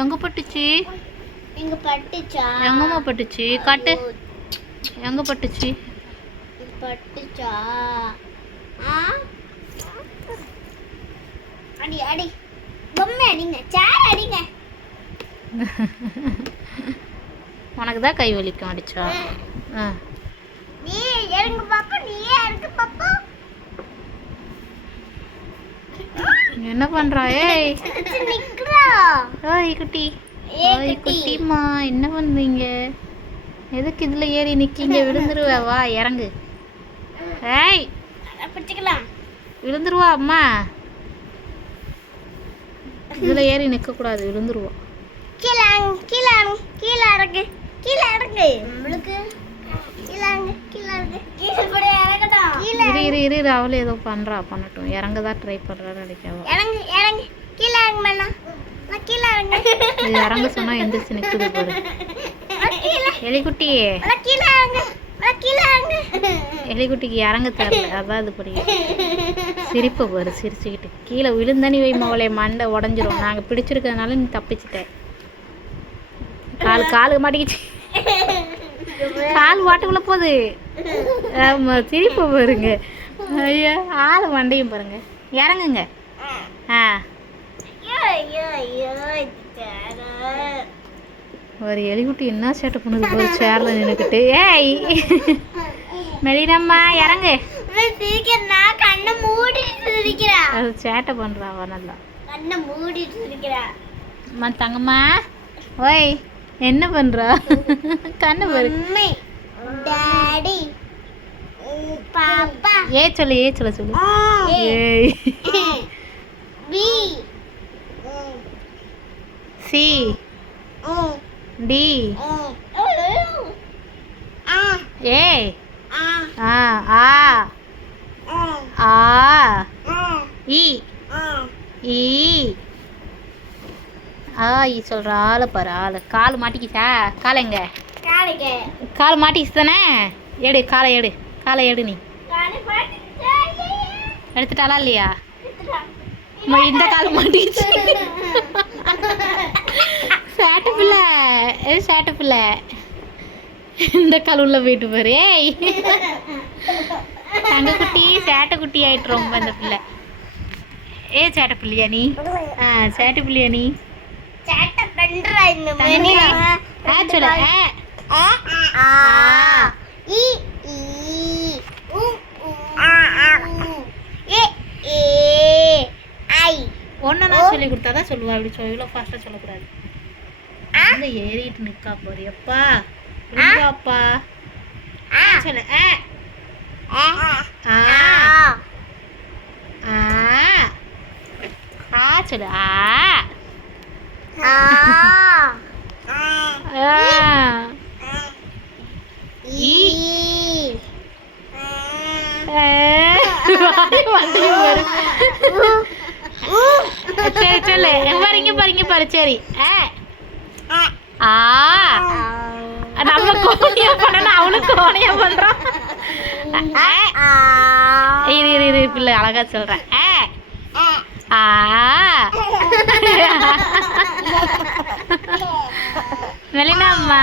எங்க பட்டுச்சு? எங்க பட்டுச்சா? எங்கம்மா பட்டுச்சு? காட்டு. எங்க பட்டுச்சு? பட்டுச்சா? அடி அடி பொம்மை அடிங்க, சேர் அடிங்க. உனக்கு தான் கை வலிக்கும் அடிச்சா. நீ எங்க பாப்பா, நீயே இருக்கு பாப்பா. என்ன பண்றா? ஏய் நிக்குறா. ஓய் குட்டி, ஓய் குட்டிமா, என்ன பண்றீங்க? எதுக்கு இதுல ஏறி நிக்கீங்க? விழுந்துருவ, வா இறங்கு. ஏய் பிடிச்சிக்கலாம். விழுந்துருவா அம்மா. இதுல ஏறி நிக்க கூடாது, விழுந்துருவா. கீழே கீழே கீழே இறங்கு, கீழே இறங்கு. நம்மளுக்கு கீழே கீழே இறங்கு. கீழே கூட இறங்கட்டும். இரு இரு இரு இரு, அவளே ஏதோ பண்றா, பண்ணட்டும். இறங்கதான் ட்ரை பண்றான்னு நினைக்காவா. இறங்கு இறங்கு, கீழே இறங்கு மேல. நான் கீழே இறங்கு. இது இறங்க சொன்னா எந்திரிச்சு நிக்குது பாரு. எலிக்குட்டி, கீழே இறங்கு, கீழே இறங்கு. எலிக்குட்டிக்கு இறங்க தெரியல, அதான் இது பண்ணி சிரிப்பை பாரு, சிரிச்சுக்கிட்டு. கீழே விழுந்தனி வை மவளே, மண்டை உடஞ்சிரும். நாங்க பிடிச்சிருக்கிறதுனால நீ தப்பிச்சிட்ட. காலு மாட்டிக்கிச்சு, கால் வாட்டுக்குள்ள போகுது. ஆமா, சிரிப்பை பாருங்க. ஐயா, ஆளு மண்டையும் பாருங்க. இறங்குங்க. ஒரு எலிக்குட்டி என்ன சேட்டை பண்ணுது பாரு, சேர்ல நின்றுக்கிட்டு. ஏய் மெலினம்மா இறங்கு. கண்ணை மூடிட்டு இருக்கிறா. அது சேட்டை பண்றா அவ நல்லா. கண்ணை மூடிட்டு இருக்கிறா. அம்மா தங்கம்மா, ஓய் என்ன பண்றா? கண்ணு பாரு. மம்மி, டாடி, பாப்பா. ஏ சொல்லு, ஏ சொல்ல சொல்லு. ஏய் பி சி டி ஏ ஆ ஆ இ ஈ சொல்ற. ஆளை பாரு, ஆளு. கால் மாட்டிக்கிச்சா? காலை எங்க? கால் மாட்டிக்கிச்சு தானே? எடு காலை, எடு காலை, எடு. நீ எடுத்துட்டாளா இல்லையா? இந்த கால் மாட்டிக்கிச்சு. சேட்டை பிள்ளை, எது சேட்டை பிள்ளை? இந்த கால் உள்ள போயிட்டு பாரு. ஏய் தங்க குட்டி, சேட்டை குட்டி ஆயிட்டு ரொம்ப இந்த பிள்ளை. ஏ சேட்டை பிள்ளையா நீ? சேட்டை பிள்ளையா நீ? சேட்டை பண்றா இந்த சொல்லு. ஒன்னா சொல்லி கொடுத்தாதான் சொல்லுவா. அப்படி இவ்வளோ ஃபாஸ்டா சொல்லக்கூடாது. ஏறிட்டு நிக்கா பாரு. எப்பா அப்பா சொல்லு. சொல்லு. சரி சொல்லு. பாருங்க பாரு. சரி. நம்ம கோணியா பண்ண, அவனுக்கு கோணியா பண்றான். இரு பிள்ளை அழகா சொல்றேன். மெலினாம்மா